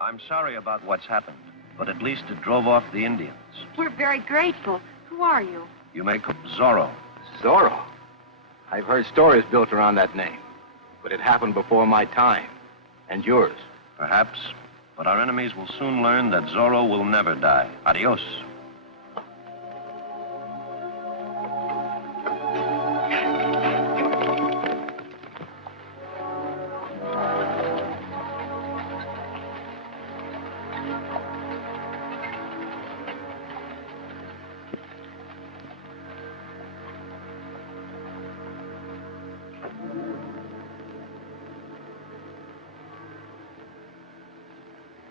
I'm sorry about what's happened, but at least it drove off the Indians. We're very grateful. Who are you? You may call Zorro. Zorro? I've heard stories built around that name, but it happened before my time. And yours. Perhaps, but our enemies will soon learn that Zorro will never die. Adios.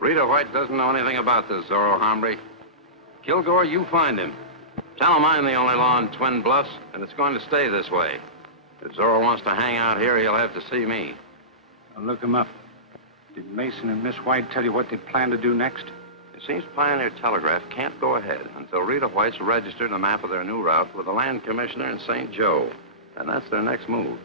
Rita White doesn't know anything about this, Zorro hombre. Kilgore, you find him. Tell him I'm the only law in Twin Bluffs, and it's going to stay this way. If Zorro wants to hang out here, he'll have to see me. I'll look him up. Did Mason and Miss White tell you what they plan to do next? It seems Pioneer Telegraph can't go ahead until Rita White's registered a map of their new route with the land commissioner in St. Joe. And that's their next move.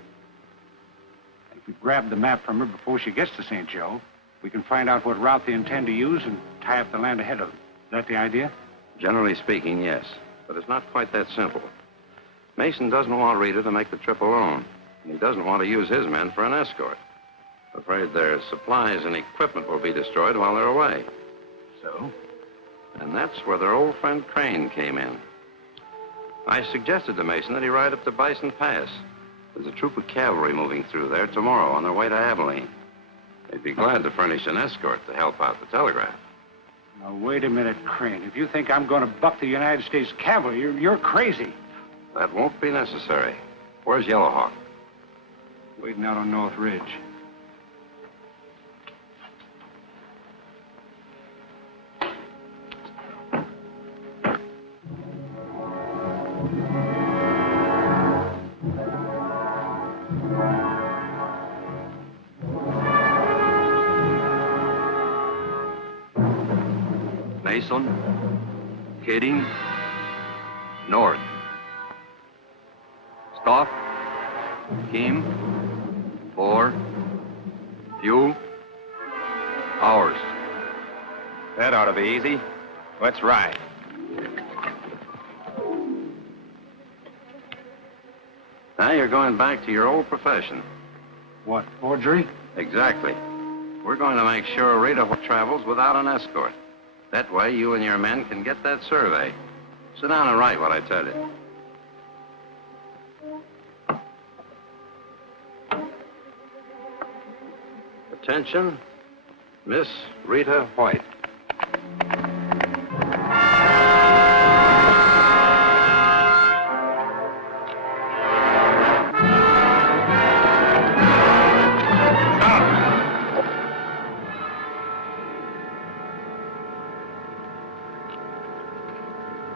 If we grab the map from her before she gets to St. Joe, we can find out what route they intend to use and tie up the land ahead of them. Is that the idea? Generally speaking, yes. But it's not quite that simple. Mason doesn't want Rita to make the trip alone. And he doesn't want to use his men for an escort. Afraid their supplies and equipment will be destroyed while they're away. So? And that's where their old friend Crane came in. I suggested to Mason that he ride up to Bison Pass. There's a troop of cavalry moving through there tomorrow on their way to Abilene. They'd be glad to furnish an escort to help out the telegraph. Now, wait a minute, Crane. If you think I'm going to buck the United States cavalry, you're crazy. That won't be necessary. Where's Yellowhawk? Waiting out on North Ridge. Mason, heading north. Stop. Team. 4. Fuel. Hours. That ought to be easy. Let's ride. Now you're going back to your old profession. What, forgery? Exactly. We're going to make sure Rita travels without an escort. That way, you and your men can get that survey. Sit down and write what I tell you. Attention, Miss Rita White.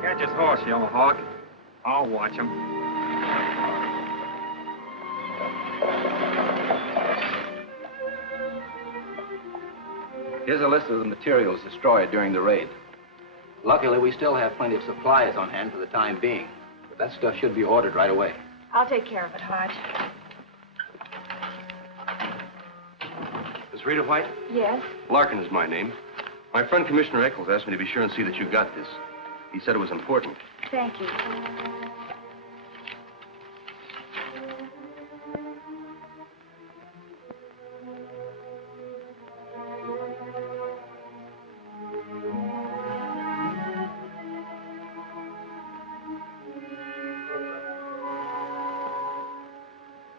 Catch his horse, Yellowhawk. I'll watch him. Here's a list of the materials destroyed during the raid. Luckily, we still have plenty of supplies on hand for the time being. But that stuff should be ordered right away. I'll take care of it, Hodge. Miss Rita White? Yes? Larkin is my name. My friend Commissioner Eccles asked me to be sure and see that you got this. He said it was important. Thank you.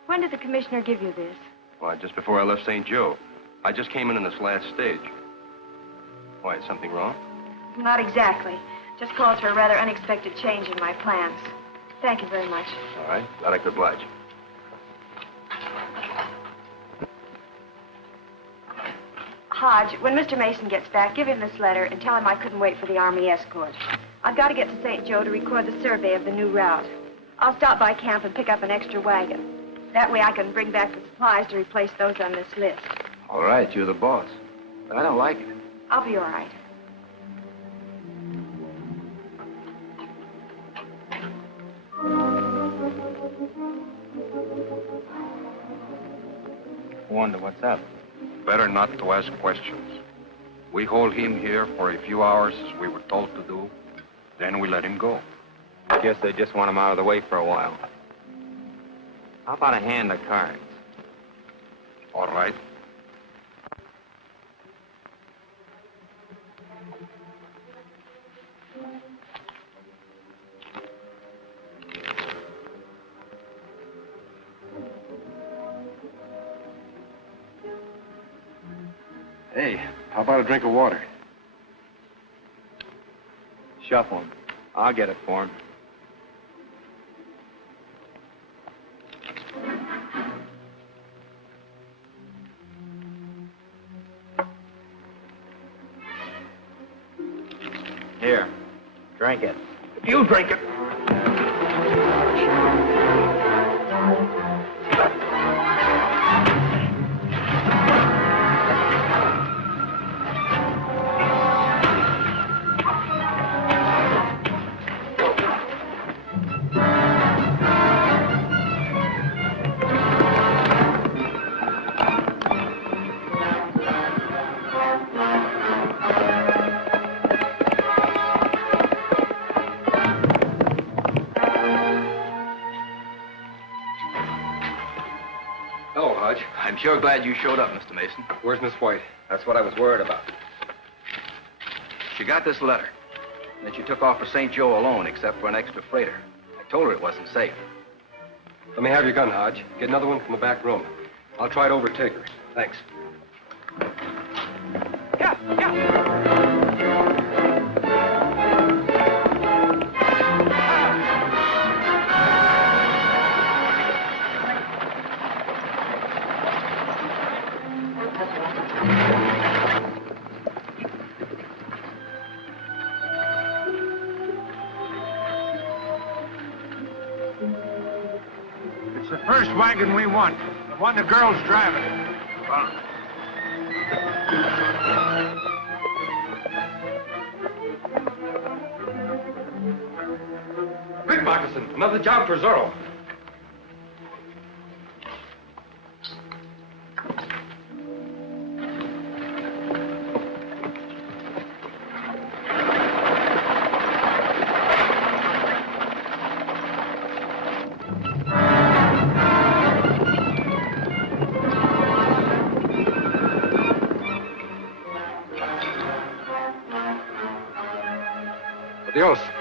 When did the commissioner give you this? Why, just before I left St. Joe. I just came in this last stage. Why, is something wrong? Not exactly. Just calls for a rather unexpected change in my plans. Thank you very much. All right. Glad I could oblige. Hodge, when Mr. Mason gets back, give him this letter and tell him I couldn't wait for the Army escort. I've got to get to St. Joe to record the survey of the new route. I'll stop by camp and pick up an extra wagon. That way I can bring back the supplies to replace those on this list. All right, you're the boss. But I don't like it. I'll be all right. Wonder what's up. Better not to ask questions. We hold him here for a few hours as we were told to do. Then we let him go. Guess they just want him out of the way for a while. How about a hand of cards? All right. Hey, how about a drink of water? Shuffle him. I'll get it for him. Here, drink it. You drink it. Hello, Hodge. I'm sure glad you showed up, Mr. Mason. Where's Miss White? That's what I was worried about. She got this letter. And then she took off for St. Joe alone, except for an extra freighter. I told her it wasn't safe. Let me have your gun, Hodge. Get another one from the back room. I'll try to overtake her. Thanks. It's the first wagon we want. The one the girl's driving. Quick, Moccasin. Another job for Zorro. Adios.